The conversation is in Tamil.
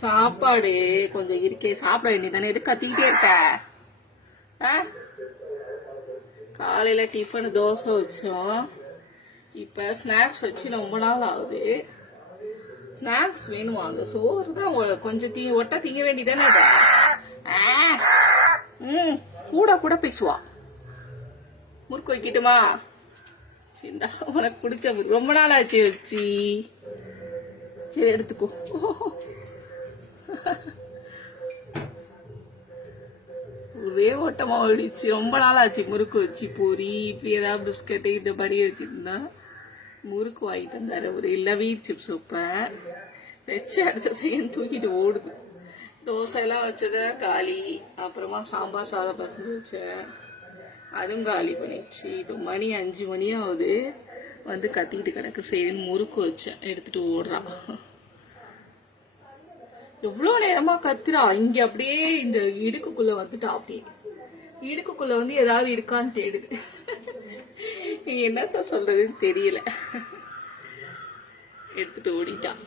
சாப்பாடு கொஞ்சம் இருக்கே, சாப்பிட வேண்டியதானே, எது கத்திக்கிட்டே இருக்க? காலையில டிஃபன் தோசை வச்சோம், இப்ப ஸ்நாக்ஸ் வச்சு ரொம்ப நாள் ஆகுது. ஸ்நாக்ஸ் வேணுமா? அந்த சோறு தான் கொஞ்சம் ஒட்ட திங்க வேண்டியதானே. கூட கூட பேசுவா. முறுக்கு வைக்கட்டுமா? சரிடா, உனக்கு பிடிச்ச முறுக்கு ரொம்ப நாள் ஆச்சு வச்சு. சரி எடுத்துக்கோ. ஒரே ஓட்டமா ஓடிச்சு. ரொம்ப நாள் ஆச்சு முறுக்கு வச்சு. பூரி இப்படி ஏதாவது பிஸ்கட்டு இந்த மாதிரி வச்சிருந்தா முறுக்கு வாங்கிட்டு வந்தாரு ஒரு இல்ல வீட் சிப்ஸ் சூப்பர் வச்சு அடுத்த செகண்ட் தூக்கிட்டு ஓடுது. தோசை எல்லாம் வச்சத காலி. அப்புறமா சாம்பார் சாதம் பசங்க வச்சேன், அதுவும் காலி பண்ணிடுச்சு. இப்போ மணி 5 மணி ஆகுது. வந்து கத்திக்கிட்டு கிடக்கு. சரின்னு முறுக்கு வச்சேன், எடுத்துட்டு ஓடுறா. எவ்வளோ நேரமா கத்துறா. இங்க அப்படியே இந்த இடுக்குக்குள்ள வந்துட்டா. அப்படியே இடுக்குக்குள்ள வந்து ஏதாவது இருக்கான்னு தேடுது. என்னத்த சொல்றதுன்னு தெரியல. எடுத்துட்டு ஓடிட்டான்.